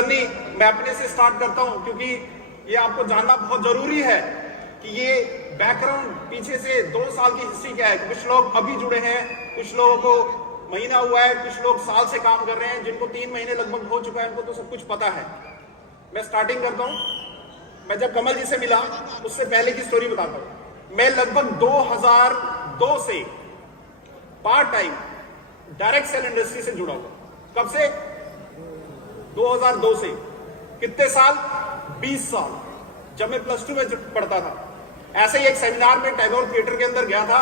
Journey मैं अपने से स्टार्ट करता हूं, क्योंकि ये आपको जानना बहुत जरूरी है कि ये बैकग्राउंड पीछे से 2 साल की हिस्ट्री क्या है। कुछ लोग अभी जुड़े हैं, कुछ लोगों को महीना हुआ है, कुछ लोग साल से काम कर रहे हैं, जिनको 3 महीने लगभग हो चुका है, उनको तो सब कुछ पता है। मैं स्टार्टिंग करता हूं। मैं जब कमल जी से मिला उससे पहले की स्टोरी बताता हूं। मैं लगभग 2002 से part time direct sell industry से जुड़ा हुआ। कब से? 2002 से। कितने साल? 20 साल। जब मैं +2 में पढ़ता था, ऐसे ही एक सेमिनार में टैगोर थिएटर के अंदर गया था।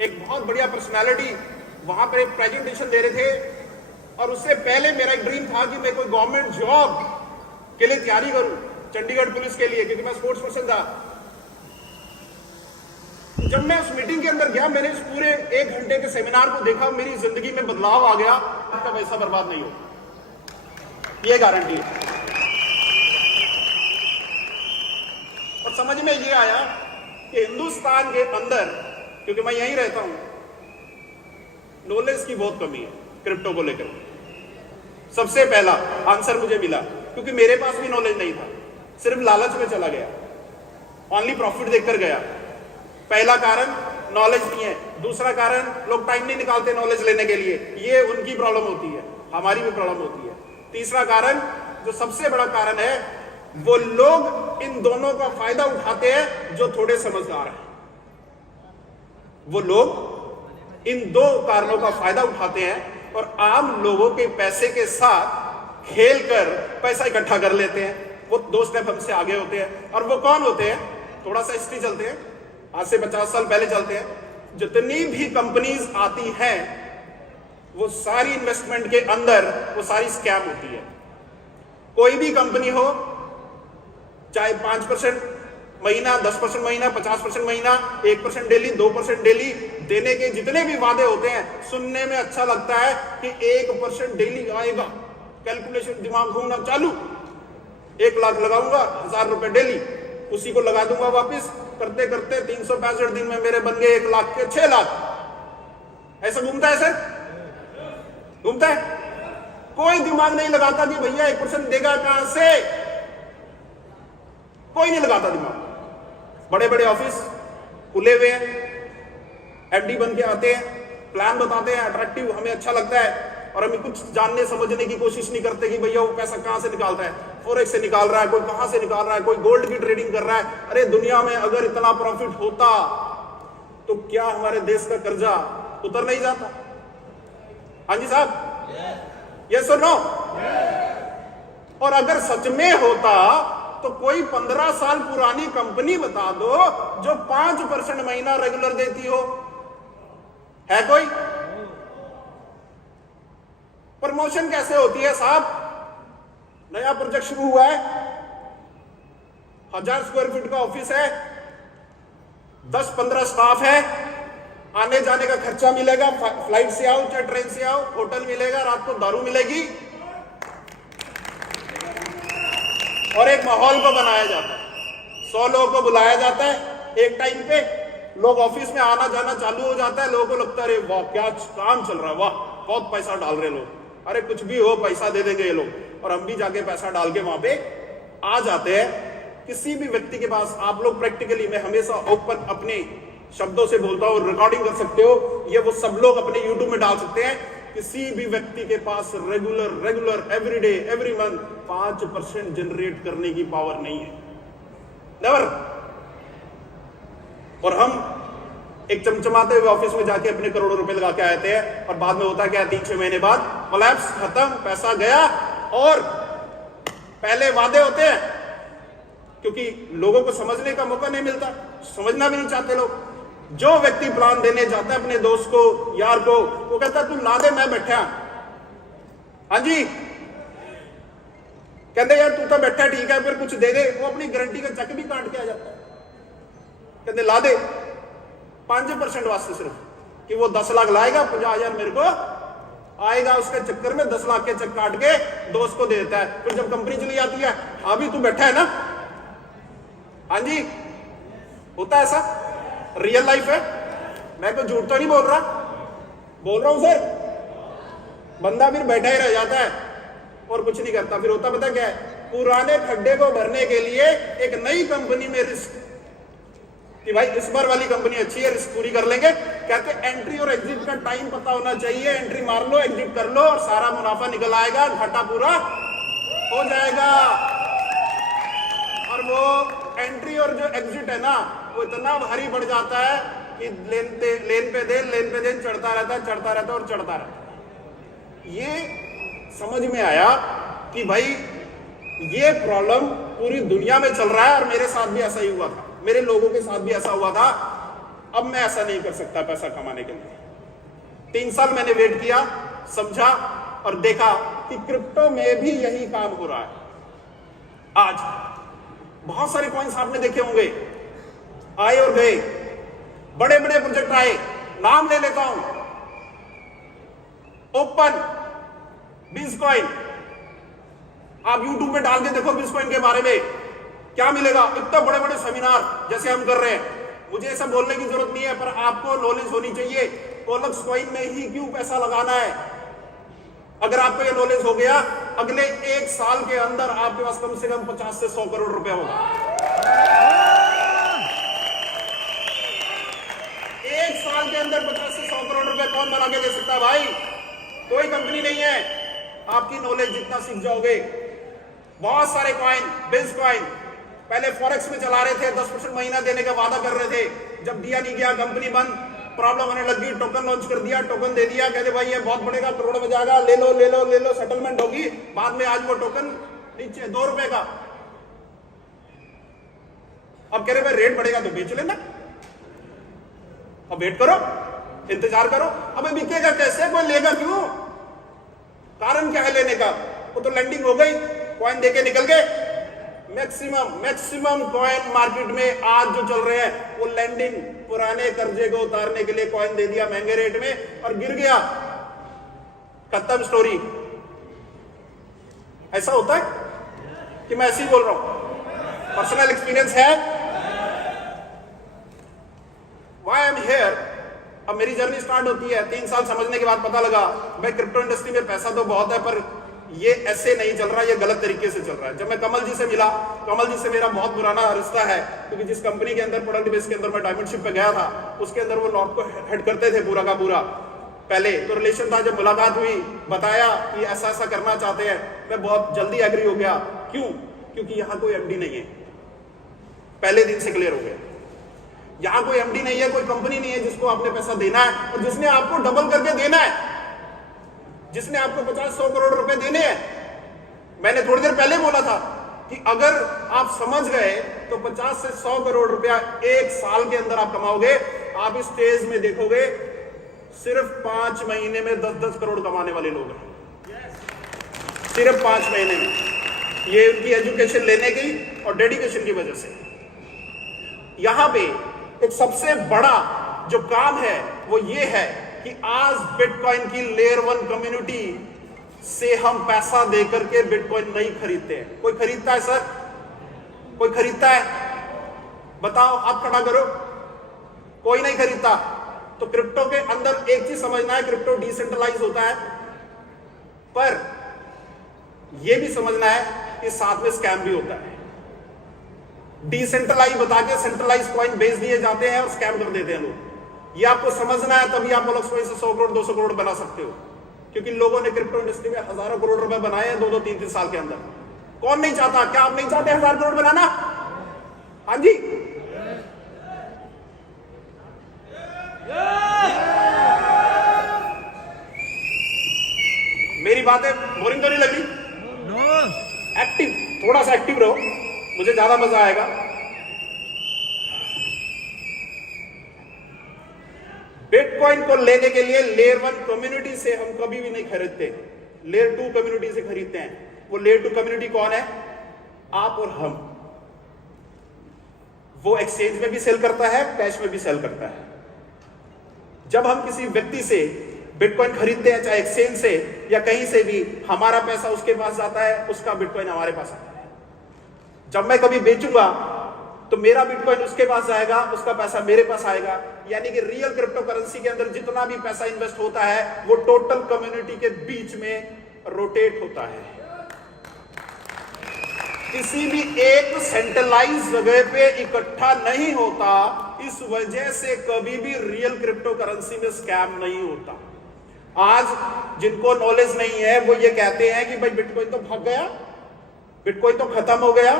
एक बहुत बढ़िया पर्सनालिटी वहां पर एक प्रेजेंटेशन दे रहे थे, और उससे पहले मेरा एक ड्रीम था कि मैं कोई गवर्नमेंट जॉब के लिए तैयारी करूं, चंडीगढ़ पुलिस के लिए, क्योंकि मैं स्पोर्ट्स पर्सन था। जब मैं उस मीटिंग के अंदर गया, मैंने इस पूरे 1 घंटे के सेमिनार को देखा, मेरी जिंदगी में बदलाव आ गया। आपका पैसा बर्बाद नहीं हो, ये गारंटी है। और समझ में ये आया कि हिंदुस्तान के अंदर, क्योंकि मैं यहीं रहता हूं, नॉलेज की बहुत कमी है क्रिप्टो को लेकर। सबसे पहला आंसर मुझे मिला, क्योंकि मेरे पास भी नॉलेज नहीं था, सिर्फ लालच में चला गया, ओनली प्रॉफिट देखकर गया। पहला कारण नॉलेज नहीं है। दूसरा कारण, लोग टाइम नहीं निकालते नॉलेज लेने के लिए, ये उनकी प्रॉब्लम होती है, हमारी भी प्रॉब्लम होती है। तीसरा कारण, जो सबसे बड़ा कारण है, वो लोग इन दोनों का फायदा उठाते हैं जो थोड़े समझदार हैं। वो लोग इन 2 कारणों का फायदा उठाते हैं और आम लोगों के पैसे के साथ खेलकर पैसा इकट्ठा कर लेते हैं। वो 2 स्टेप हमसे आगे होते हैं। और वो कौन होते हैं? थोड़ा सा हिस्ट्री चलते हैं, आज से 50 साल पहले चलते हैं। जितनी भी कंपनीज आती हैं, वो सारी इन्वेस्टमेंट के अंदर वो सारी स्कैम होती है। कोई भी कंपनी हो, चाहे 5% महीना, 10% महीना, 50% महीना, 1% डेली, 2% डेली देने के जितने भी वादे होते हैं, सुनने में अच्छा लगता है कि 1% डेली आएगा। कैलकुलेशन दिमाग घूमना चालू, 1 लाख लगाऊंगा, 1000 रुपए डेली, उसी को लगा दूंगा वापिस। करते करते 365 दिन में मेरे बन गए 1 लाख के 6 लाख। ऐसा घूमता है सर? घूमता है? कोई दिमाग नहीं लगाता कि भैया 1% देगा कहां से। कोई नहीं लगाता दिमाग। बड़े बड़े ऑफिस खुले हुए हैं, एमडी बन के आते हैं, प्लान बताते हैं, अट्रैक्टिव, हमें अच्छा लगता है, और हम कुछ जानने समझने की कोशिश नहीं करते कि भैया वो पैसा कहां से निकालता है। फॉरेक्स से निकाल रहा है, कोई कहां से निकाल रहा है, कोई गोल्ड की ट्रेडिंग कर रहा है। अरे दुनिया में अगर इतना प्रॉफिट होता तो क्या हमारे देश का कर्जा उतर नहीं जाता? हाँ जी साहब, यस और नो? और अगर सच में होता तो कोई 15 साल पुरानी कंपनी बता दो जो 5% महीना रेगुलर देती हो। है कोई? प्रमोशन कैसे होती है साहब? नया प्रोजेक्ट शुरू हुआ है, 1000 स्क्वायर फीट का ऑफिस है, 10-15 स्टाफ है, आने जाने का खर्चा मिलेगा, फ्लाइट से आओ चाहे ट्रेन से आओ, होटल मिलेगा, रात को दारू मिलेगी, और एक माहौल को बनाया जाता है। 100 लोगों को बुलाया जाता है एक टाइम पे, लोग ऑफिस में आना जाना चालू हो जाता है। लोगों को लगता है अरे वाह क्या काम चल रहा है, वाह बहुत पैसा डाल रहे लोग, अरे कुछ भी हो पैसा दे देंगे ये लोग। और हम भी जाके पैसा डाल के वहां पे आ जाते हैं। किसी भी व्यक्ति के पास, आप लोग प्रैक्टिकली, मैं हमेशा ओपन अपने शब्दों से बोलता हूं, रिकॉर्डिंग कर सकते हो, ये वो सब लोग अपने यूट्यूब में डाल सकते हैं। किसी भी व्यक्ति के पास regular everyday every month 5% generate करने की पावर नहीं है, नेवर। और हम एक चमचमाते हुए ऑफिस में जाके अपने करोड़ों रुपए लगा के आते हैं, और बाद में होता क्या, 3-6 महीने बाद कोलैप्स, खत्म, पैसा गया। और पहले वादे होते हैं, क्योंकि लोगों को समझने का मौका नहीं मिलता, समझना भी नहीं चाहते लोग। जो व्यक्ति प्लान देने जाता है अपने दोस्त को, यार को, वो कहता है तू ला दे, मैं बैठा। हाँ जी, कहते यार तू तो बैठा, ठीक है, फिर कुछ दे दे। वो अपनी गारंटी का चेक भी काट के आ जाता है, कहते ला दे 5% वास्ते, सिर्फ कि वो 10 लाख लाएगा, 50,000 मेरे को आएगा। उसके चक्कर में 10 लाख के चेक काट के दोस्त को दे देता है। फिर जब कंपनी चली जाती है, हाँ भी तू बैठा है ना, हाँ जी, होता है ऐसा, रियल लाइफ है, मैं कोई झूठ तो नहीं बोल रहा हूं सर। बंदा फिर बैठा ही रह जाता है, और कुछ नहीं करता। फिर होता पता क्या है, पुराने खड्डे को भरने के लिए एक नई कंपनी में रिस्क कि भाई इस बार वाली कंपनी अच्छी है, रिस्क पूरी कर लेंगे। कहते एंट्री और एग्जिट का टाइम पता होना चाहिए, एंट्री मार लो, एग्जिट कर लो और सारा मुनाफा निकल आएगा, घाटा पूरा हो जाएगा। और वो एंट्री और जो एग्जिट है ना, वो इतना भारी बढ़ जाता है कि लेन पे देन चढ़ता रहता है और चढ़ता रहता है। ये समझ में आया कि भाई ये प्रॉब्लम पूरी दुनिया में चल रहा है और मेरे साथ भी ऐसा ही हुआ था, मेरे लोगों के साथ भी ऐसा हुआ था। अब मैं ऐसा नहीं कर सकता पैसा कमाने के लिए। 3 साल मैंने वेट किया, समझा और देखा कि क्रिप्टो में भी यही काम हो रहा है। आज बहुत सारे कॉइन्स आपने देखे होंगे, आए और गए, बड़े बड़े प्रोजेक्ट आए, नाम ले लेता हूं, ओपन बिटकॉइन। आप यूट्यूब में डाल के देखो बिटकॉइन के बारे में क्या मिलेगा। इतना बड़े बड़े सेमिनार जैसे हम कर रहे हैं, मुझे ऐसा बोलने की जरूरत नहीं है, पर आपको नॉलेज होनी चाहिए ओलक्स कॉइन में ही क्यों पैसा लगाना है। अगर आपको ये नॉलेज हो गया, अगले 1 साल के अंदर आपके पास कम से कम 50 से 100 करोड़ रुपया होगा। 1 साल के अंदर 50 से 100 करोड़ रुपए कौन बना के दे सकता भाई? कोई कंपनी नहीं है। आपकी नॉलेज जितना सीख जाओगे, बहुत सारे कॉइन, बिटकॉइन पहले फॉरेक्स में चला रहे थे, 10% महीना देने का वादा कर रहे थे, जब दिया नहीं गया, कंपनी बंद, प्रॉब्लम होने लगी, टोकन लॉन्च कर दिया, टोकन दे दिया, कहते भाई ये बहुत बढ़ेगा, करोड़ में जाएगा, ले लो, सेटलमेंट होगी। बाद में आज वो टोकन नीचे 2 रुपए का। अब कह रहे भाई रेट बढ़ेगा तो बेच लेना, अब वेट करो, इंतजार करो। अब बिकेगा कैसे, कोई लेगा क्यों? कारण क्या है लेने का? वो तो लैंडिंग हो गई, कॉइन देके निकल गए। मैक्सिमम कॉइन मार्केट में आज जो चल रहे हैं वो लैंडिंग, पुराने कर्जे को उतारने के लिए कॉइन दे दिया महंगे रेट में और गिर गया, खत्म स्टोरी। ऐसा होता है कि मैं ऐसे ही बोल रहा हूं, पर्सनल एक्सपीरियंस है। Why I'm here? अब मेरी जर्नी स्टार्ट होती है। 3 साल समझने के बाद पता लगा भाई क्रिप्टो इंडस्ट्री में पैसा तो बहुत है, पर ये ऐसे नहीं चल रहा, ये गलत तरीके से चल रहा है। जब मैं कमल जी से मिला, कमल जी से मेरा बहुत पुराना रिश्ता है, क्योंकि जिस कंपनी के अंदर, प्रोडक्ट बेस के अंदर मैं डायमंडशिप पे गया था, उसके अंदर वो नॉर्थ को हेड करते थे पूरा का पूरा। पहले तो रिलेशन था, जब मुलाकात हुई, बताया कि ऐसा ऐसा करना चाहते हैं, मैं बहुत जल्दी एग्री हो गया। क्यों? क्योंकि यहाँ कोई एमडी नहीं है, पहले दिन से क्लियर हो गया। यहां कोई एमडी नहीं है, कोई कंपनी नहीं है जिसको आपने पैसा देना है और जिसने आपको डबल करके देना है, जिसने आपको 50-100 करोड़ रुपए देने हैं। मैंने थोड़ी देर पहले बोला था कि अगर आप समझ गए तो 50 से 100 करोड़ रुपया 1 साल के अंदर आप कमाओगे। आप इस स्टेज में देखोगे सिर्फ 5 महीने में 10-10 करोड़ कमाने वाले लोग हैं, सिर्फ 5 महीने में। ये उनकी एजुकेशन लेने की और डेडिकेशन की वजह से। यहां पे एक सबसे बड़ा जो काम है वो ये है कि आज बिटकॉइन की लेयर 1 कम्युनिटी से हम पैसा देकर के बिटकॉइन नहीं खरीदते हैं। कोई खरीदता है सर? कोई खरीदता है? बताओ, हाथ खड़ा करो। कोई नहीं खरीदता। तो क्रिप्टो के अंदर एक चीज समझना है, क्रिप्टो डिसेंट्रलाइज होता है, पर यह भी समझना है कि साथ में स्कैम भी होता है। डिसेंट्रलाइज बता के सेंट्रलाइज कॉइन बेच दिए जाते हैं और स्कैम कर देते हैं लोग। ये आपको समझना है, तभी आप ओलक्स कॉइन से 100 करोड़ 200 करोड़ बना सकते हो। क्योंकि लोगों ने क्रिप्टो इंडस्ट्री में हजारों करोड़ रुपए बनाए हैं 2-2, 3-3 साल के अंदर। कौन नहीं चाहता? क्या आप नहीं चाहते 1000 करोड़ बनाना? हाँ जी, मेरी बातें बोरिंग तो नहीं लग रही? एक्टिव, थोड़ा सा एक्टिव रहो, मुझे ज्यादा मजा आएगा। बिटकॉइन को लेने के लिए लेयर 1 कम्युनिटी से हम कभी भी नहीं खरीदते, लेयर 2 कम्युनिटी से खरीदते हैं। वो लेयर 2 कम्युनिटी कौन है? आप और हम। वो एक्सचेंज में भी सेल करता है, कैश में भी सेल करता है। जब हम किसी व्यक्ति से बिटकॉइन खरीदते हैं, चाहे एक्सचेंज से या कहीं से भी, हमारा पैसा उसके पास जाता है, उसका बिटकॉइन हमारे पास आता है। जब मैं कभी बेचूंगा तो मेरा बिटकॉइन उसके पास जाएगा, उसका पैसा मेरे पास आएगा। यानी कि रियल क्रिप्टो करेंसी के अंदर जितना भी पैसा इन्वेस्ट होता है वो टोटल कम्युनिटी के बीच में रोटेट होता है। किसी भी एक सेंट्रलाइज जगह पे इकट्ठा नहीं होता, इस वजह से कभी भी रियल क्रिप्टो करेंसी में स्कैम नहीं होता। आज जिनको नॉलेज नहीं है वो ये कहते हैं कि भाई बिटकॉइन तो भाग गया, बिटकॉइन तो खत्म हो गया,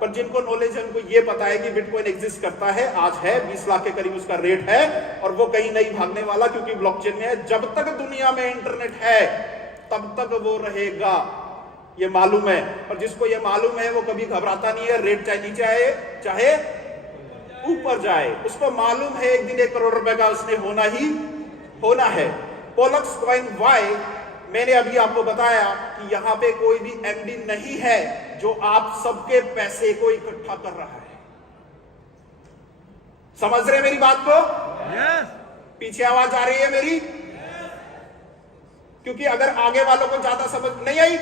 पर जिनको नॉलेज है उनको ये पता है कि बिटकॉइन एग्जिस्ट करता है, आज है 20 लाख के करीब उसका रेट है और वो कहीं नहीं भागने वाला, क्योंकि ब्लॉकचेन में है। जब तक दुनिया में इंटरनेट है तब तक वो रहेगा, ये मालूम है। और जिसको ये मालूम है वो कभी घबराता नहीं है, रेट चाहे नीचे आए चाहे ऊपर जाए, उसको मालूम है एक दिन 1 करोड़ रुपए का उसने होना ही होना है। पोलक्स कॉइन वाई, मैंने अभी आपको बताया कि यहां पे कोई भी एमडी नहीं है जो आप सबके पैसे को इकट्ठा कर रहा है। समझ रहे मेरी बात को? yes. पीछे आवाज आ रही है मेरी? क्योंकि अगर आगे वालों को ज्यादा समझ नहीं आई,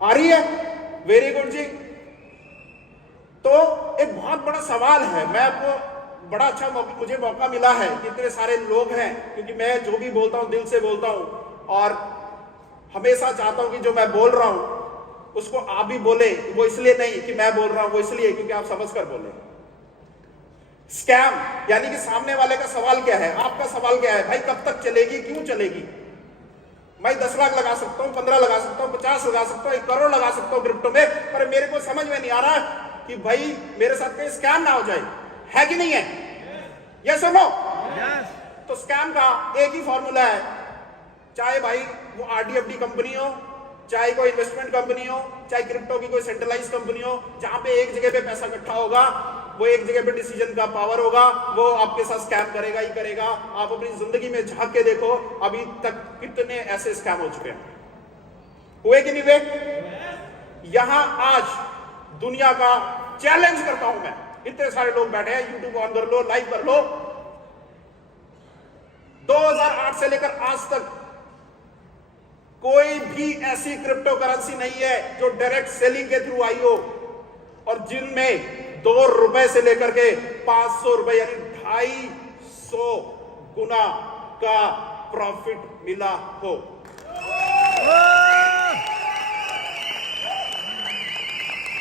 आ रही है, वेरी गुड जी। तो एक बहुत बड़ा सवाल है, मैं आपको बड़ा अच्छा मुझे मौका मिला है कि इतने सारे लोग हैं, क्योंकि मैं जो भी बोलता हूं दिल से बोलता हूं और हमेशा चाहता हूं कि जो मैं बोल रहा हूं उसको आप भी बोले। वो इसलिए नहीं कि मैं बोल रहा हूं, वो इसलिए क्योंकि आप समझ कर बोले। स्कैम यानी कि सामने वाले का सवाल क्या है, आपका सवाल क्या है, भाई कब तक चलेगी, क्यों चलेगी? मैं 10 लाख लगा सकता हूं, 15 लगा सकता हूं, 50 लगा सकता हूं, 1 करोड़ लगा सकता हूं क्रिप्टो में, पर मेरे को समझ में नहीं आ रहा कि भाई मेरे साथ कहीं स्कैम ना हो जाए, है कि नहीं है? यस और नो? तो स्कैम का एक ही फॉर्मूला है, चाहे भाई वो आरडीएफडी कंपनी हो, चाहे कोई इन्वेस्टमेंट कंपनी हो, चाहे क्रिप्टो की कोई सेंट्रलाइज कंपनी हो, जहां पे एक जगह पे पैसा इकट्ठा होगा, वो एक जगह पे डिसीजन का पावर होगा, वो आपके साथ स्कैम करेगा ही करेगा। आप अपनी जिंदगी में झांक के देखो, अभी तक कितने ऐसे स्कैम हो चुके हैं, हुए कि नहीं हुए? यहां आज दुनिया का चैलेंज करता हूं मैं, इतने सारे लोग बैठे हैं, यूट्यूब ऑन कर लो, लाइव कर लो, 2008 से लेकर आज तक कोई भी ऐसी क्रिप्टो करेंसी नहीं है जो डायरेक्ट सेलिंग के थ्रू आई हो और जिनमें 2 रुपए से लेकर के 500 रुपए यानी 250 गुना का प्रॉफिट मिला हो।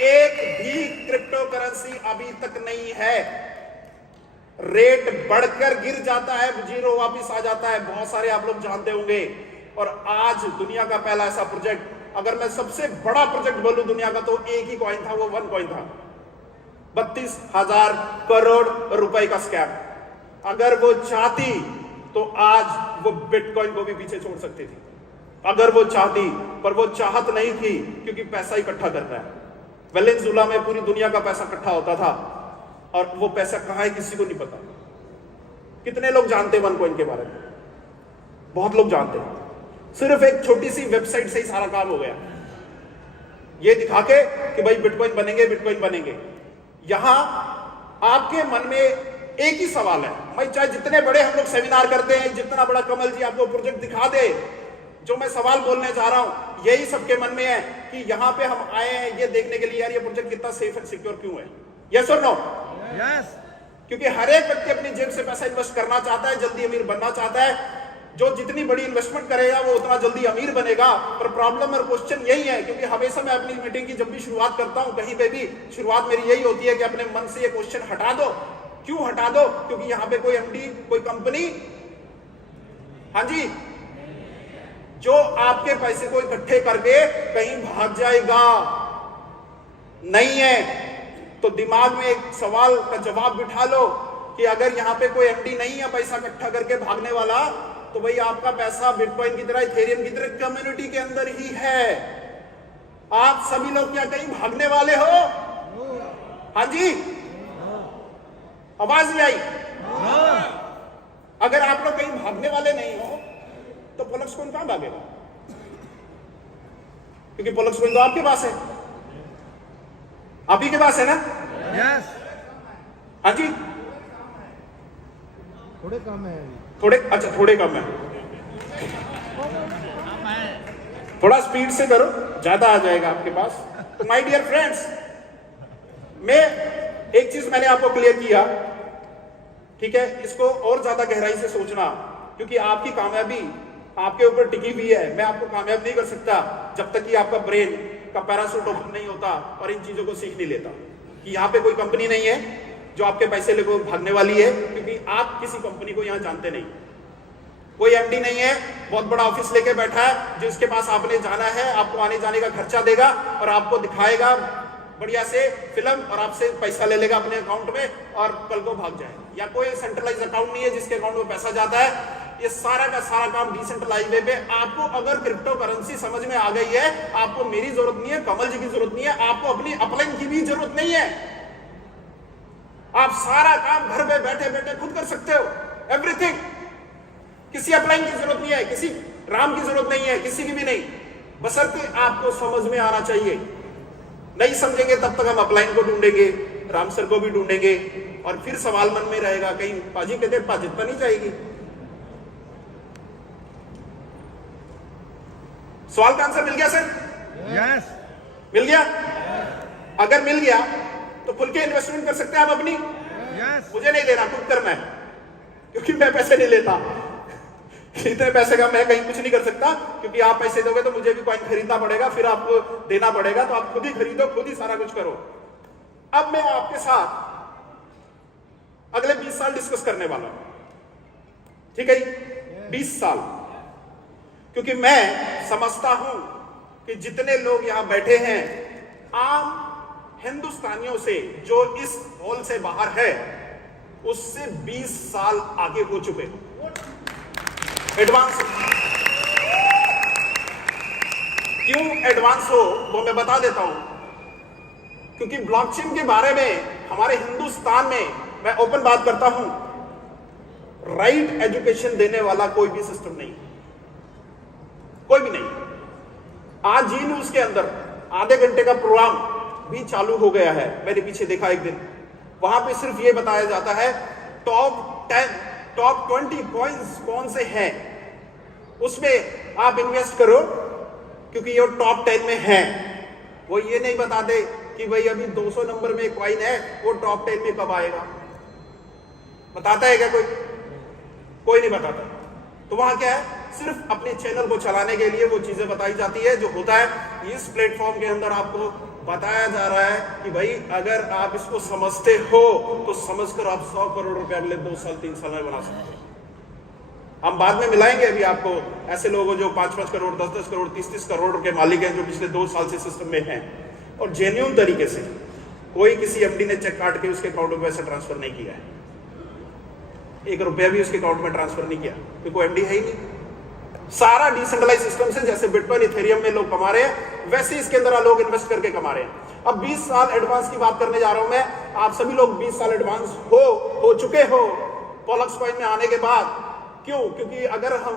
एक भी क्रिप्टो करेंसी अभी तक नहीं है, रेट बढ़कर गिर जाता है, जीरो वापस आ जाता है, बहुत सारे आप लोग जानते होंगे। और आज दुनिया का पहला ऐसा प्रोजेक्ट, अगर मैं सबसे बड़ा प्रोजेक्ट बोलूं दुनिया का, तो एक ही कॉइन था, वो वन कॉइन था, 32,000 करोड़ रुपए का स्कैम। अगर वो चाहती तो आज वो बिटकॉइन को भी पीछे छोड़ सकती थी, अगर वो चाहती, पर वो चाहत नहीं थी, क्योंकि पैसा इकट्ठा करना है। वेनेजुएला में पूरी दुनिया का पैसा इकट्ठा होता था और वो पैसा कहां है किसी को नहीं पता। कितने लोग जानते हैं वन कॉइन के बारे में? बहुत लोग जानते हैं। सिर्फ एक छोटी सी वेबसाइट से ही सारा काम हो गया, ये दिखा के कि भाई बिटकॉइन बनेंगे, बिटकॉइन बनेंगे। यहां आपके मन में एक ही सवाल है, मैं चाहे जितने बड़े हम लोग सेमिनार करते हैं, जितना बड़ा कमल जी आपको प्रोजेक्ट दिखा दे, जो मैं सवाल बोलने जा रहा हूं यही सबके मन में है कि यहां पे हम आए हैं ये देखने के लिए, यार ये प्रोजेक्ट कितना सेफ एंड सिक्योर क्यों है? यस और नो? यस। क्योंकि हर एक व्यक्ति अपनी जेब से पैसा इन्वेस्ट करना चाहता है, जल्दी अमीर बनना चाहता है। जो जितनी बड़ी इन्वेस्टमेंट करेगा वो उतना जल्दी अमीर बनेगा। पर प्रॉब्लम और क्वेश्चन यही है, क्योंकि हमेशा मैं अपनी मीटिंग की जब भी शुरुआत करता हूं, कहीं पे भी शुरुआत मेरी यही होती है कि अपने मन से ये क्वेश्चन हटा दो। क्यों हटा दो? क्योंकि यहां पे कोई एमडी, कोई कंपनी, हाँ जी, जो आपके पैसे को इकट्ठे करके कहीं भाग जाएगा नहीं है। तो दिमाग में एक सवाल का जवाब बिठा लो कि अगर यहां पे कोई एमडी नहीं है पैसा इकट्ठा करके भागने वाला, तो भाई आपका पैसा बिटकॉइन की तरह, इथेरियम की तरह कम्युनिटी के अंदर ही है। आप सभी लोग क्या कहीं भागने वाले हो? हाँ जी, आवाज नहीं आई? अगर आप लोग कहीं भागने वाले नहीं हो तो पोलक्स कॉइन कहां भागेगा? क्योंकि पोलक्स कॉइन तो आपके पास है, आप ही के पास है ना? यस। हाँ जी, थोड़े कम है, थोड़े, अच्छा थोड़े कम है, थोड़ा स्पीड से करो, ज्यादा आ जाएगा आपके पास। तो माय डियर फ्रेंड्स, मैं एक चीज मैंने आपको क्लियर किया, ठीक है? इसको और ज्यादा गहराई से सोचना, क्योंकि आपकी कामयाबी आपके ऊपर टिकी हुई है। मैं आपको कामयाब नहीं कर सकता जब तक कि आपका ब्रेन का पैरासूट ओपन नहीं होता और इन चीजों को सीख नहीं लेता कि यहाँ पे कोई कंपनी नहीं है जो आपके पैसे लेकर भागने वाली है, क्योंकि आप किसी कंपनी को यहाँ जानते नहीं। कोई एमडी नहीं है बहुत बड़ा ऑफिस लेके बैठा है जिसके पास आपने जाना है, आपको आने जाने का खर्चा देगा और आपको दिखाएगा बढ़िया से फिल्म और आपसे पैसा ले लेगा अपने अकाउंट में और कल को भाग जाएगा। या कोई सेंट्रलाइज अकाउंट नहीं है जिसके अकाउंट में पैसा जाता है। ये सारा का सारा काम डिसेंट्रलाइज वे पे। आपको अगर क्रिप्टो करेंसी समझ में आ गई है, आपको मेरी जरूरत नहीं है, कमल जी की जरूरत नहीं है, आपको अपनी अपलाइन की भी जरूरत नहीं है। आप सारा काम घर में बैठे बैठे खुद कर सकते हो, एवरीथिंग। किसी अपलाइन की जरूरत नहीं है, किसी राम की जरूरत नहीं है, किसी की भी नहीं, बशर्ते आपको समझ में आना चाहिए। नहीं समझेंगे तब तक हम अपलाइन को ढूंढेंगे, राम सर को भी ढूंढेंगे और फिर सवाल मन में रहेगा, कहीं पाजी कहते पाजिता नहीं जाएगी। सवाल का आंसर मिल गया सर? यस। मिल गया? अगर मिल गया तो खुल के इन्वेस्टमेंट कर सकते हैं आप अपनी। यस। मुझे नहीं लेना, खुद करना है, क्योंकि मैं पैसे नहीं लेता। इतने पैसे का मैं कहीं कुछ नहीं कर सकता, क्योंकि आप पैसे दोगे तो मुझे भी कॉइन खरीदना पड़ेगा, फिर आपको देना पड़ेगा, तो आप खुद ही खरीदो, खुद ही सारा कुछ करो। अब मैं आपके साथ अगले 20 साल डिस्कस करने वाला हूं, ठीक है जी? 20 साल, क्योंकि मैं समझता हूं कि जितने लोग यहां बैठे हैं आम हिंदुस्तानियों से, जो इस हॉल से बाहर है, उससे 20 साल आगे हो चुके, एडवांस। क्यों एडवांस हो वो मैं बता देता हूं। क्योंकि ब्लॉकचेन के बारे में हमारे हिंदुस्तान में, मैं ओपन बात करता हूं, राइट एजुकेशन देने वाला कोई भी सिस्टम नहीं, कोई भी नहीं। आज जी न्यूज के अंदर आधे घंटे का प्रोग्राम भी चालू हो गया है, मैंने पीछे देखा एक दिन, वहां पे सिर्फ ये बताया जाता है टॉप 10 टॉप 20 कॉइन्स कौन से हैं, उसमें आप इन्वेस्ट करो क्योंकि ये टॉप 10 में है। वो ये नहीं बताते कि भाई अभी 200 नंबर में कॉइन है, वो टॉप 10 में कब आएगा। बताता है क्या कोई? कोई नहीं बताता। तो वहां क्या है, सिर्फ अपने चैनल को चलाने के लिए वो चीजें बताई जाती है जो होता है। इस प्लेटफॉर्म के अंदर आपको बताया जा रहा है कि भाई अगर आप इसको समझते हो तो समझकर आप 100 करोड़ रुपए अगले 2 साल 3 साल में बना सकते हैं। हम बाद में मिलाएंगे अभी आपको ऐसे लोगों जो 5-5 करोड़ 10-10 करोड़ 30-30 करोड़ के मालिक हैं, जो पिछले 2 साल से सिस्टम में हैं और जेन्युइन तरीके से कोई किसी एमडी ने चेक काट के उसके अकाउंट में पैसा ट्रांसफर नहीं किया है, 1 रुपया भी उसके अकाउंट में ट्रांसफर नहीं किया, क्योंकि कोई एमडी है ही नहीं। सारा डिसेंट्रलाइज सिस्टम से, जैसे बिटकॉइन इथेरियम में लोग कमा रहे हैं, वैसे इसके अंदर लोग इन्वेस्ट करके कमा रहे हैं। अब 20 साल एडवांस की बात करने जा रहा हूं मैं। आप सभी लोग 20 साल एडवांस हो चुके हो पॉलक्स कॉइन में आने के बाद। क्यों? क्योंकि अगर हम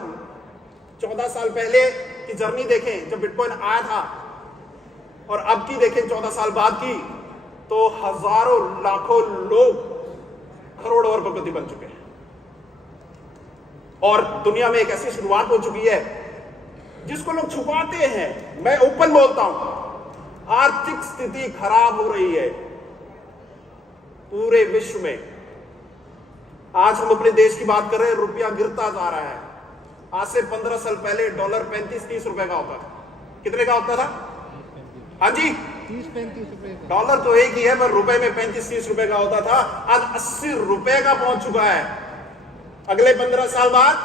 14 साल पहले की जर्नी देखें जब बिटकॉइन आया था और अब की देखें 14 साल बाद की, तो हजारों लाखों लोग करोड़ों अरबपति बन चुके हैं और दुनिया में एक ऐसी शुरुआत हो चुकी है जिसको लोग छुपाते हैं। मैं ओपन बोलता हूं, आर्थिक स्थिति खराब हो रही है पूरे विश्व में। आज हम अपने देश की बात कर रहे हैं, रुपया गिरता जा रहा है। आज से 15 साल पहले डॉलर 35-30 रुपए का होता था। कितने का होता था? हाँ जी, 30-35 रुपए। डॉलर तो एक ही है, पर रुपए में 35-30 रुपए का होता था। आज 80 रुपए का पहुंच चुका है। अगले 15 साल बाद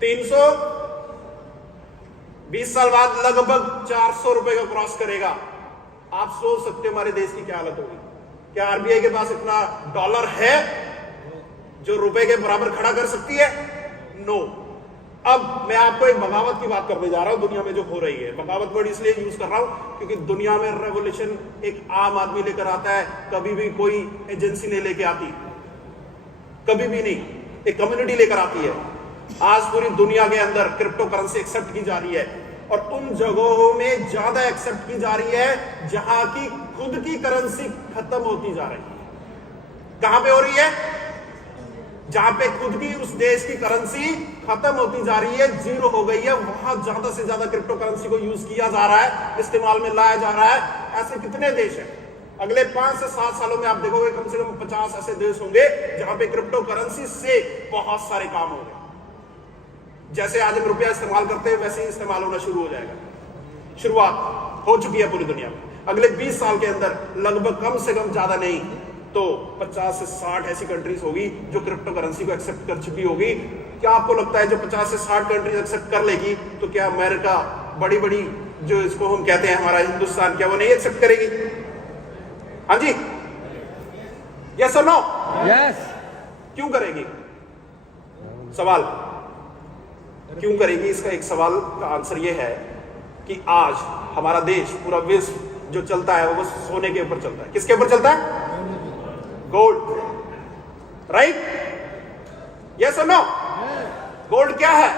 300, 20 साल बाद लगभग 400 रुपए का क्रॉस करेगा। आप सोच सकते हो हमारे देश की क्या हालत होगी। क्या आरबीआई के पास इतना डॉलर है जो रुपए के बराबर खड़ा कर सकती है? नो। अब मैं आपको एक बगावत की बात करने जा रहा हूं दुनिया में जो हो रही है। बगावत वर्ड इसलिए यूज कर रहा हूं क्योंकि दुनिया में रेवोल्यूशन एक आम आदमी लेकर आता है, कभी भी कोई एजेंसी नहीं लेके आती, कभी भी नहीं, एक कम्युनिटी लेकर आती है। आज पूरी दुनिया के अंदर क्रिप्टो करेंसी एक्सेप्ट की जा रही है और उन जगहों में ज्यादा एक्सेप्ट की जा रही है जहां की खुद की करेंसी खत्म होती जा रही है। कहां पे हो रही है? जहां पे खुद की उस देश की करेंसी खत्म होती जा रही है, जीरो हो गई है, वहां ज्यादा से ज्यादा क्रिप्टो करेंसी को यूज किया जा रहा है, इस्तेमाल में लाया जा रहा है। ऐसे कितने देश हैं? अगले 5 से 7 सालों में आप देखोगे कम से कम 50 ऐसे देश होंगे जहां पे क्रिप्टो करेंसी से बहुत सारे काम होंगे। जैसे आज हम रुपया इस्तेमाल करते हैं वैसे ही इस्तेमाल होना शुरू हो जाएगा। शुरुआत हो चुकी है पूरी दुनिया में। अगले 20 साल के अंदर लगभग कम से कम ज्यादा नहीं तो 50 से 60 ऐसी कंट्रीज होगी जो क्रिप्टो करेंसी को एक्सेप्ट कर चुकी होगी। क्या आपको लगता है जो 50 से 60 कंट्रीज एक्सेप्ट कर लेगी तो क्या अमेरिका, बड़ी बड़ी जो इसको हम कहते हैं हमारा हिंदुस्तान, क्या वो नहीं एक्सेप्ट करेगी? हाँ जी, यस और नो? Yes. क्यों करेगी? सवाल क्यों करेगी, इसका एक सवाल का आंसर यह है कि आज हमारा देश, पूरा विश्व जो चलता है वो सोने के ऊपर चलता है। किसके ऊपर चलता है? Gold, right? यस और नो? गोल्ड क्या है?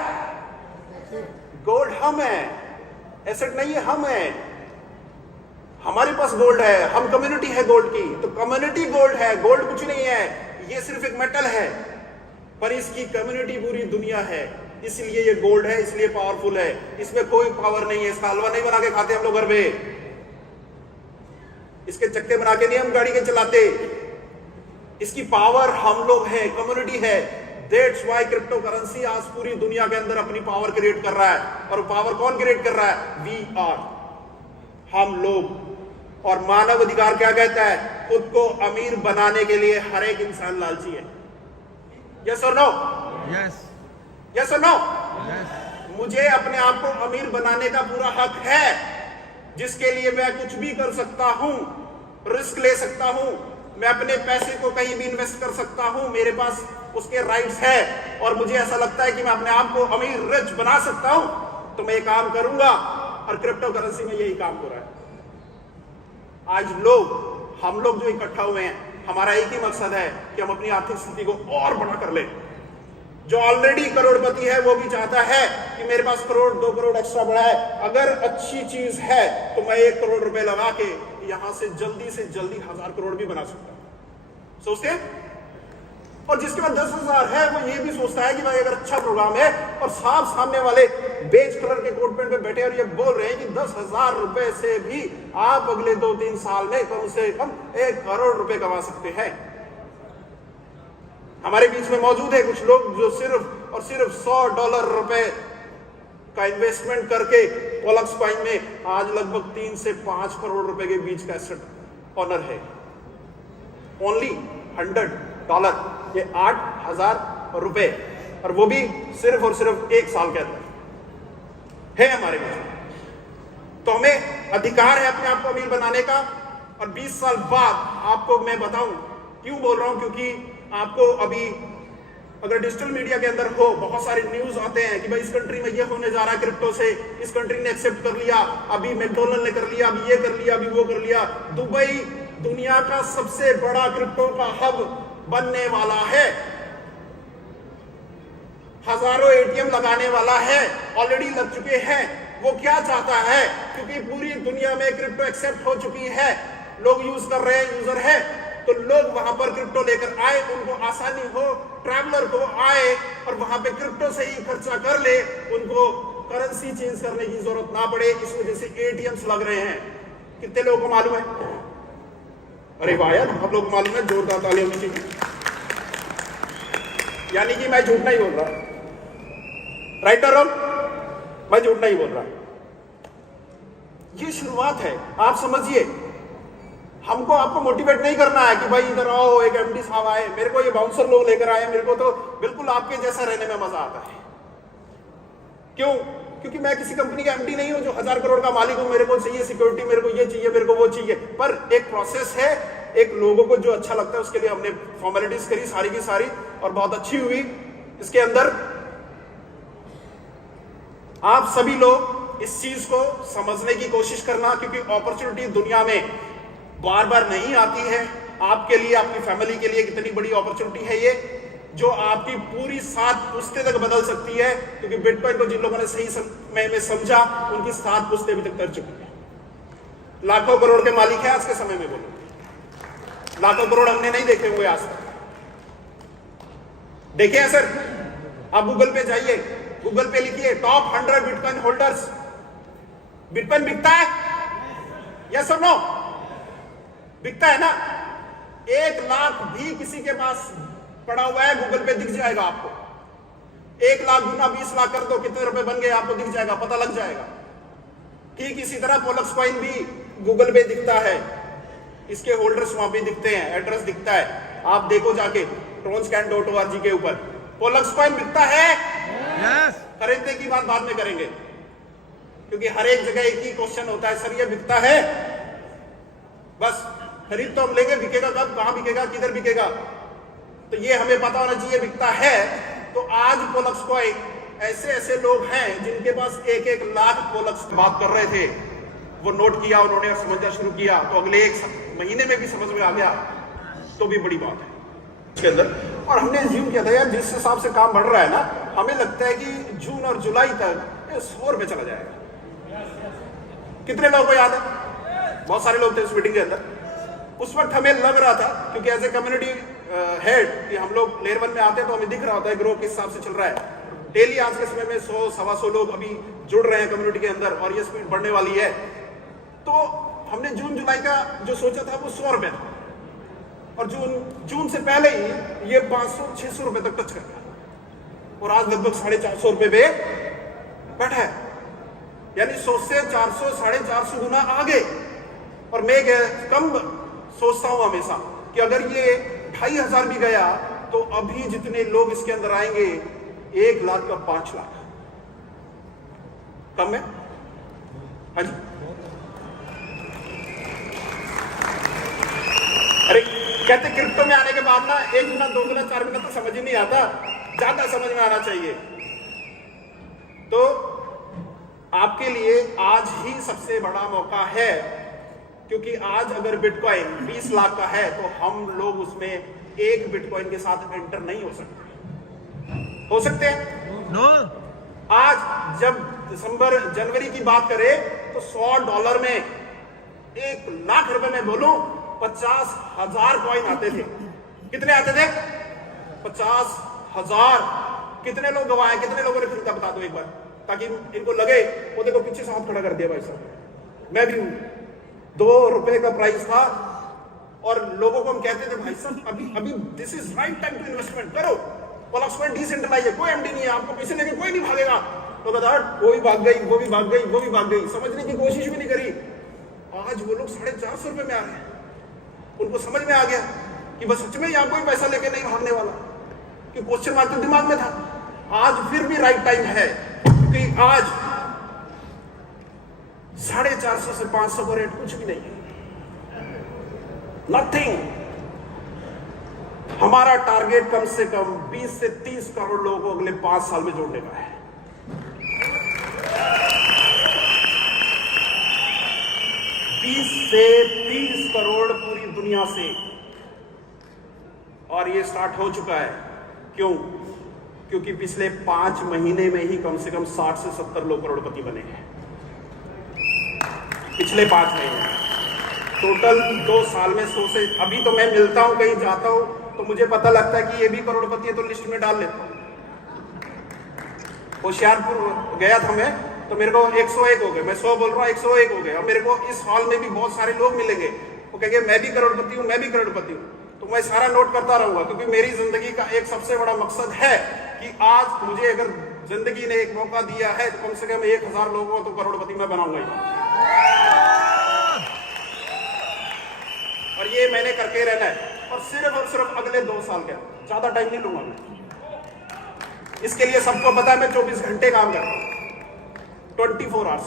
गोल्ड हम है, एसेट नहीं है, हम है। हमारे पास गोल्ड है, हम कम्युनिटी है गोल्ड की, तो कम्युनिटी गोल्ड है, गोल्ड कुछ नहीं है, ये सिर्फ एक मेटल है, पर इसकी कम्युनिटी पूरी दुनिया है, इसलिए ये गोल्ड है, इसलिए पावरफुल है। इसमें कोई पावर नहीं है, इसका हलवा नहीं बना के खाते हम लोग घर पे, इसके चक्के बना के नहीं हम गाड़ी के चलाते, इसकी पावर हम लोग है, कम्युनिटी है। दैट्स व्हाई क्रिप्टो करेंसी आज पूरी दुनिया के अंदर अपनी पावर क्रिएट कर रहा है। और पावर कौन क्रिएट कर रहा है? वी आर, हम लोग। और मानव अधिकार क्या कहता है? खुद को अमीर बनाने के लिए हर एक इंसान लालची है। यस और नो? Yes. यस और नो? Yes. मुझे अपने आप को अमीर बनाने का पूरा हक है, जिसके लिए मैं कुछ भी कर सकता हूं, रिस्क ले सकता हूं, मैं अपने पैसे को कहीं भी इन्वेस्ट कर सकता हूं, मेरे पास उसके राइट्स है। और मुझे ऐसा लगता है कि मैं अपने आप को अमीर, रिच बना सकता हूं, तो मैं ये काम करूंगा। और क्रिप्टो करेंसी में यही काम हो रहा है। आज हम लोग जो इकट्ठा हुए हैं, हमारा एक ही मकसद है कि हम अपनी आर्थिक स्थिति को और बड़ा कर लें। जो ऑलरेडी करोड़पति है वो भी चाहता है कि मेरे पास करोड़, 2 करोड़ एक्स्ट्रा बढ़ा है, अगर अच्छी चीज है तो मैं 1 करोड़ रुपए लगा के यहां से जल्दी 1000 करोड़ भी बना सकता हूं। सोचते हैं? और जिसके पास 10,000 है वो ये भी सोचता है कि भाई अगर अच्छा प्रोग्राम है और साफ सामने वाले बेज कलर के कोट पैंट पे बैठे और ये बोल रहे हैं कि 10,000 रुपए से भी आप अगले 2-3 साल में कम से कम 1 करोड़ रुपए कमा सकते हैं। हमारे बीच में मौजूद है कुछ लोग जो सिर्फ और सिर्फ $100 का इन्वेस्टमेंट करके पोलक्स कॉइन में आज लगभग 3 से 5 करोड़ रुपए के बीच का एसेट ऑनर है। ओनली $100, ये 8,000 रुपए, और वो भी सिर्फ और सिर्फ 1 साल के अंदर है हमारे बीच में। तो हमें अधिकार है अपने आप को अमीर बनाने का। और 20 साल बाद आपको मैं बताऊं क्यों बोल रहा हूं, क्योंकि आपको अभी अगर डिजिटल मीडिया के अंदर हो, बहुत सारे न्यूज आते हैं कि भाई इस कंट्री में ये होने जा रहा है क्रिप्टो से, इस कंट्री ने एक्सेप्ट कर लिया, अभी मैकडोनल्ड ने कर लिया, अभी ये कर लिया, अभी वो कर लिया। दुबई दुनिया का सबसे बड़ा क्रिप्टो का हब बनने वाला है, हजारों एटीएम लगाने वाला है, ऑलरेडी लग चुके हैं। वो क्या चाहता है? क्योंकि पूरी दुनिया में क्रिप्टो एक्सेप्ट हो चुकी है, लोग यूज कर रहे हैं, यूजर है, तो लोग वहां पर क्रिप्टो लेकर आए, उनको आसानी हो, ट्रैवलर को आए और वहां पे क्रिप्टो से ही खर्चा कर ले, उनको करेंसी चेंज करने की जरूरत ना पड़े। इस वजह से एटीएम्स लग रहे हैं। कितने लोगों को मालूम है? अरे वाह यार, आप लोग को मालूम है, जोरदार ताली होनी चाहिए। यानी कि मैं झूठ नहीं बोल रहा, राइट और रॉन्ग? मैं झूठ नहीं बोल रहा। ये शुरुआत है, आप समझिए। हमको आपको मोटिवेट नहीं करना है कि भाई इधर आओ, एक एमडी साहब आए, मेरे को ये बाउंसर लोग लेकर आए, मेरे को तो बिल्कुल आपके जैसा रहने में मजा आता है। क्यों? क्योंकि मैं किसी कंपनी का एमडी नहीं हूं जो 1000 करोड़ का मालिक हूं, मेरे को चाहिए सिक्योरिटी, मेरे को ये चाहिए, मेरे को वो चाहिए। पर एक प्रोसेस है, एक लोगों को जो अच्छा लगता है उसके लिए हमने फॉर्मेलिटीज करी सारी की सारी, और बहुत अच्छी हुई। इसके अंदर आप सभी लोग इस चीज को समझने की कोशिश करना, क्योंकि अपॉर्चुनिटी दुनिया में बार बार नहीं आती है। आपके लिए, आपकी फैमिली के लिए कितनी बड़ी अपॉर्चुनिटी है ये, जो आपकी पूरी 7 पुश्ते तक बदल सकती है। क्योंकि बिटकॉइन को जिन लोगों ने सही समय में समझा, उनकी 7 पुश्ते अभी तक कर चुकी है। लाखों करोड़ के मालिक है आज के समय में, बोलो। लाखों करोड़ हमने नहीं देखे हुए आज तक। देखे हैं सर? आप गूगल पे जाइए, गूगल पे लिखिए टॉप 100 बिटकॉइन होल्डर्स। बिटकॉइन बिकता है? यस और नो? बिकता है ना? 1 लाख भी किसी के पास पड़ा हुआ है, गूगल पे दिख जाएगा आपको। 1 लाख गुना 20 लाख कर दो, कितने रुपए बन गए आपको दिख जाएगा, पता लग जाएगा। ठीक इसी तरह पोलक्स कॉइन भी गूगल पे दिखता है, इसके होल्डर्स वहां पे दिखते हैं, एड्रेस दिखता है, आप देखो जाके tronscan.org के ऊपर पोलक्स कॉइन बिकता है। Yes. खरीदने की बात बाद में करेंगे, क्योंकि हर एक जगह एक ही क्वेश्चन होता है, सर ये बिकता है? बस खरीद तो हम लेंगे, बिकेगा कब, कहां बिकेगा, किधर बिकेगा, तो ये हमें पता होना चाहिए बिकता है। तो आज पोलक्स कॉइन, ऐसे ऐसे लोग हैं जिनके पास 1-1 लाख पोलक्स बात कर रहे थे, वो नोट किया उन्होंने और समझना शुरू किया, तो अगले 1 महीने में भी समझ में आ गया, तो भी बड़ी बात है इसके अंदर। और हमने ज्यूम किया था यार, जिस हिसाब से काम बढ़ रहा है ना, हमें लगता है कि जून और जुलाई तक 100 रुपए चला जाएगा। कितने लोगों को याद है? बहुत सारे लोग थे इस मीटिंग के अंदर। उस वक्त हमें लग रहा था, क्योंकि एज ए कम्युनिटी हेड कि हम लोग लेयर 1 में आते हैं तो हमें दिख रहा होता है ग्रो किस हिसाब से चल रहा है। डेली आज के समय में 100-125 लोग अभी जुड़ रहे हैं कम्युनिटी के अंदर, और ये स्पीड बढ़ने वाली है। तो हमने जून जुलाई का जो सोचा था वो 100 रुपए था, और जून से पहले ही ये 500-600 रुपए तक टच कर गया, और आज लगभग 450 रुपए पे बैठा है, यानी 100 से 400-450 गुना आगे। और मैं कम सोचता हूं हमेशा कि अगर ये 2500 भी गया तो अभी जितने लोग इसके अंदर आएंगे 1 लाख का 5 लाख कम है। हाँ जी, अरे कहते क्रिप्टो में आने के बाद ना 1 गुना 2 गुना 4 गुना तो समझ ही नहीं आता, ज्यादा समझ में आना चाहिए। तो आपके लिए आज ही सबसे बड़ा मौका है, क्योंकि आज अगर बिटकॉइन 20 लाख का है तो हम लोग उसमें 1 बिटकॉइन के साथ एंटर नहीं हो सकते। हो सकते हैं? No. आज जब जनवरी की बात करें तो $100 में 1 लाख रुपए में बोलूं 50,000 कॉइन आते थे। कितने आते थे? 50,000। कितने लोग गवाए, कितने लोगों ने खरीदा, बता दो एक बार, ताकि इनको लगे वो देखो पीछे से हाथ खड़ा कर दिया भाई साहब, मैं भी हूं। 2 रुपए का प्राइस था, और लोगों को हम कहते थे भाई साहब अभी this is right time to investment करो, पोलक्स कॉइन डिसेंट्रलाइज है, कोई एमडी नहीं है, आपको पैसे लेके कोई नहीं भागेगा। तो बता, कोई भाग गई, वो भी भाग गई, वो भी भाग गई, समझने की कोशिश भी नहीं करी। आज वो लोग 450 रुपए में आ रहे हैं, उनको समझ में आ गया कि बस सच में यहाँ कोई पैसा लेके नहीं भागने वाला, कि क्वेश्चन मार्क तो दिमाग में था। आज फिर भी राइट टाइम है, क्योंकि आज 450 से 500 का रेट कुछ भी नहीं है, नथिंग। हमारा टारगेट कम से कम 20 से 30 करोड़ लोगों को अगले 5 साल में जोड़ने का है। 20 से 30 करोड़ पूरी दुनिया से, और ये स्टार्ट हो चुका है। क्यों? क्योंकि पिछले 5 महीने में ही कम से कम 60 से 70 लोग करोड़पति बने हैं। पिछले 5 महीने टोटल 2 साल में 100 से, अभी तो मैं मिलता हूं, कहीं जाता हूं तो मुझे पता लगता है कि ये भी करोड़पति है, तो लिस्ट में डाल लेता हूं। होशियारपुर गया था मैं, तो मेरे को 101 हो गए, मैं 100 बोल रहा हूँ, 101 हो गए। और मेरे को इस हॉल में भी बहुत सारे लोग मिलेंगे, वो कहेंगे मैं भी करोड़पति हूँ, मैं भी करोड़पति हूँ। तो मैं सारा नोट करता रहूंगा, क्योंकि मेरी जिंदगी का एक सबसे बड़ा मकसद है कि आज मुझे अगर जिंदगी ने एक मौका दिया है तो कम से कम 1000 लोगों को तो करोड़पति मैं बनाऊंगा ही। और ये मैंने करके रहना है, और सिर्फ अगले 2 साल के, ज्यादा टाइम नहीं लूंगा मैं। इसके लिए सबको पता है मैं 24 घंटे काम कर रहा हूं, 24 आवर्स।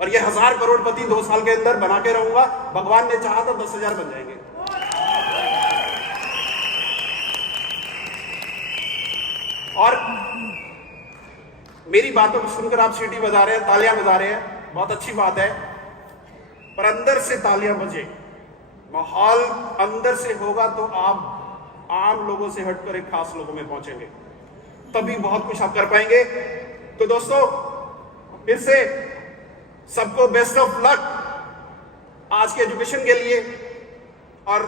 और ये 1000 करोड़पति 2 साल के अंदर बना के रहूंगा। भगवान ने चाहा तो 10,000 बन जाएंगे। और मेरी बातों को सुनकर आप सीटी बजा रहे हैं, तालियां बजा रहे हैं, बहुत अच्छी बात है, पर अंदर से तालियां बजे, माहौल अंदर से होगा तो आप आम लोगों से हटकर एक खास लोगों में पहुंचेंगे, तभी बहुत कुछ आप कर पाएंगे। तो दोस्तों, फिर से सबको बेस्ट ऑफ लक आज के एजुकेशन के लिए। और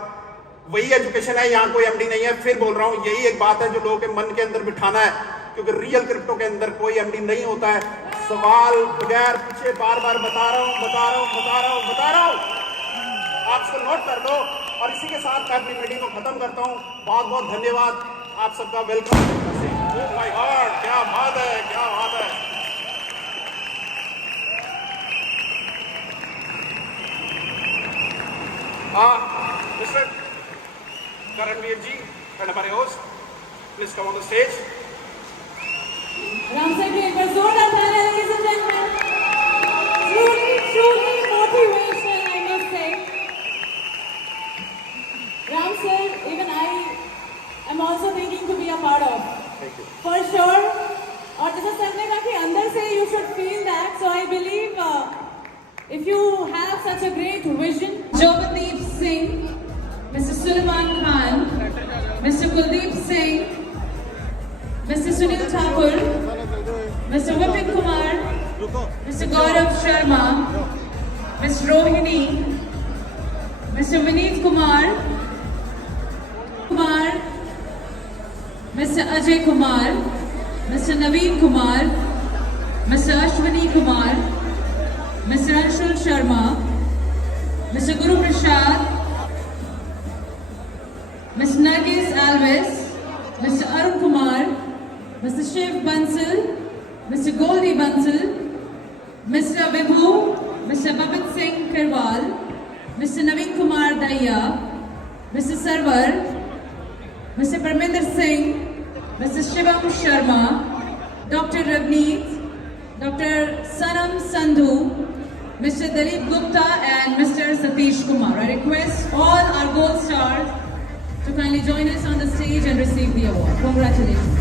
वही एजुकेशन है, यहां कोई एमडी नहीं है। फिर बोल रहा हूं, यही एक बात है जो लोगों के मन के अंदर बिठाना है, क्योंकि रियल क्रिप्टो के अंदर कोई एमडी नहीं होता है। सवाल बगैर पूछे बार बार बता रहा हूं, आप इसको नोट कर लो। और इसी के साथ मैं अपनी मीटिंग को खत्म करता हूं। बहुत बहुत धन्यवाद, आप सबका वेलकम। Oh my God, क्या बात है, क्या बात है. Mr. Karanveer ji, and हमारे host, please come on the stage. Ram sir के एक बार जोरदार तालियां ladies and gentlemen. Truly motivational, I must say. Ram sir, even I am also thinking to be a part of. Thank you. For sure. और जैसा sir ने कहा कि अंदर से you should feel that. So I believe if you have such a great vision, Jobdeep Singh, Mr. Sulaiman Khan, Mr. Kuldeep Singh, Mr. Sunil Thakur, Mr. Vipin Kumar, Mr. Gaurav Sharma, Ms. Rohini, Mr. Vineet Kumar, Mr. Ajay Kumar, Mr. Naveen Kumar, Mr. Ashwini Kumar, Mr. Anshul Sharma, Mr. Guru Prasad, Ms. Nargis Alves, Mr. Arun Kumar, Mr. Shiv Bansal, Mr. Goldie Bansal, Mr. Vibhu, Mr. Babit Singh Kirwal, Mr. Naveen Kumar Daya, Mr. Sarwar, Mr. Parminder Singh, Mr. Shivam Sharma, Dr. Ravneet, Dr. Sanam Sandhu, Mr. Dalip Gupta and Mr. Satish Kumar. I request all our gold stars to kindly join us on the stage and receive the award. Congratulations.